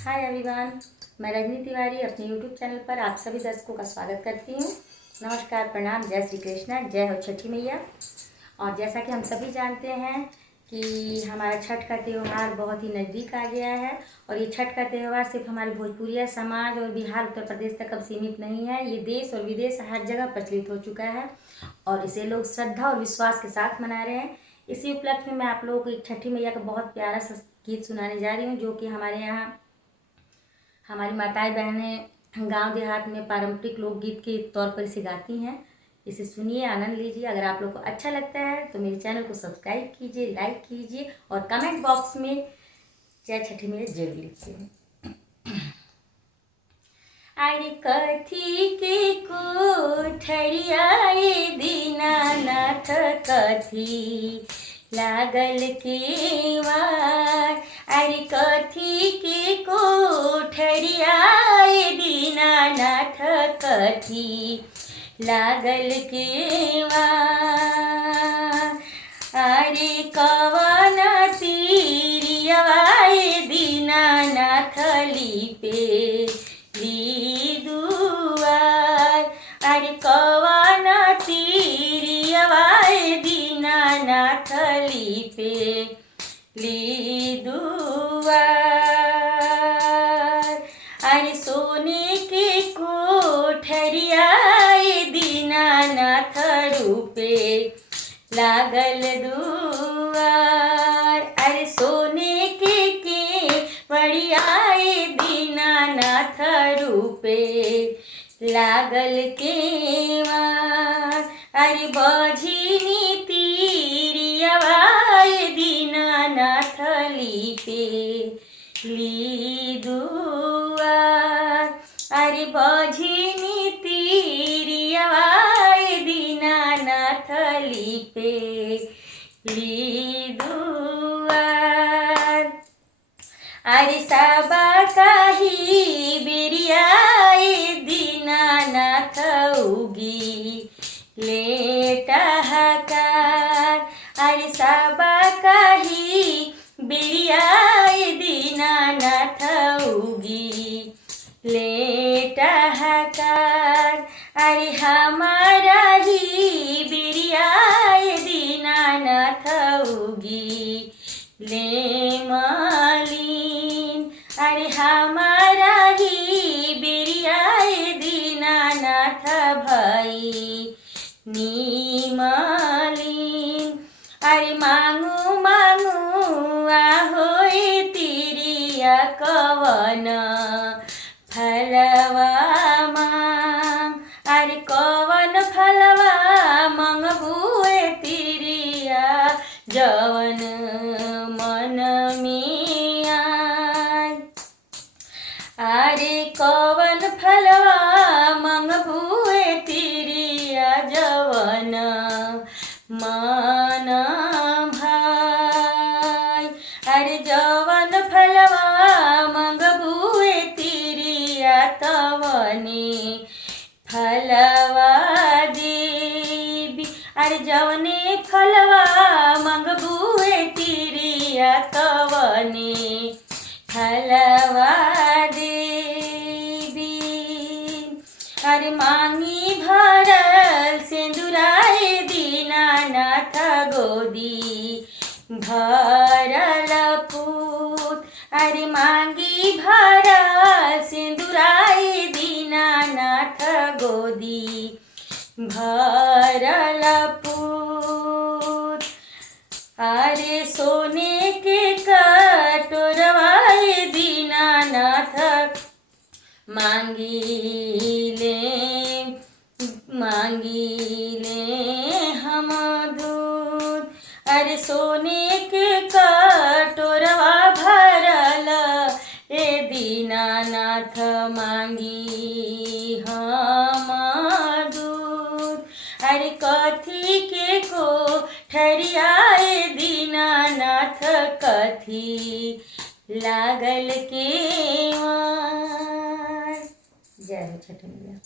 Hi everyone, मैं रजनी तिवारी अपने YouTube channel पर आप सभी दर्शकों का स्वागत करती हूँ। नमस्कार, प्रणाम, जय श्री कृष्ण, जय हो छठी मैया। और जैसा कि हम सभी जानते हैं कि हमारा छठ का त्यौहार बहुत ही नज़दीक आ गया है। और ये छठ का त्यौहार सिर्फ हमारे भोजपुरिया समाज और बिहार उत्तर प्रदेश तक अब सीमित नहीं है, ये देश और विदेश हर जगह प्रचलित हो चुका है और इसे लोग श्रद्धा और विश्वास के साथ मना रहे हैं। इसी उपलक्ष्य में मैं आप लोगों को एक छठी मैया का बहुत प्यारा सा गीत सुनाने जा रही हूँ, जो कि हमारे यहाँ हमारी माताएं बहनें गांव देहात में पारंपरिक लोकगीत के तौर पर इसे गाती हैं। इसे सुनिए, आनंद लीजिए। अगर आप लोग को अच्छा लगता है तो मेरे चैनल को सब्सक्राइब कीजिए, लाइक कीजिए और कमेंट बॉक्स में जय छठी मैया जरूर लिखिए। अरे कथी के कोठरियाए दीनानाथ, कथी लागल केवार। अरे कथी के कोठरियाए दीनानाथ, कथी लागल केवार। अरे कवन तीरियाए दीनानाथ, लिपे दुआर। अरे कवन तीरियाए दीनानाथ, लिपे दुआर। अरे सोने के कोठरियाए दीनानाथ, रूपे लागल दुआर। अरे सोने के बढ़ियाए दीनानाथ, रूपे लागल केवार। अरे बझिनी तीरियाए दीनानाथ, लिपे दुआर। अरे बझिनी तीरियाए दीनानाथ, लिपे दुआर। अरे सबा काही बिरियाए दीनानाथ, उगी लेटा हकार। अरे सबा काही बिरियाए दीनानाथ, उगी लेटा हकार। अरे हमारा ही बिरियाए दीनानाथ, उगी ले मालिन। अरे हमारा ही बिरियाए दीनानाथ, भाई नीमालिन। अरे मांगू मांगू आहोए तिरिया, कवन फलवा मांग। अरे कवन फलवा मंगबुए तिरिया, जवन मन में आय। अरे कवन फलवा मंगबुए तिरिया, जवन मन भाई। अरे जवन फलवा मंगबुए तिरिया, तवने फलवा देवी। अरे जवने फलवा मंगबुए तिरिया, तवने फलवा देवी। अरे मांगी भरल सिंदूराए दीनानाथ, गोदी भरल पूत। अरे मांगी भरल सिंदूराए दीनानाथ, गोदी भरल पूत। अरे सोने के कटोरवाए दीनानाथ, मांगी ले हम दूध। अरे सोने के कटोरवा भरल ए दीनानाथ, मांगी हम दूध। अरे कथी के कोठरियाए दीनानाथ, कथी लागल केवार। जय हो छठी मैया।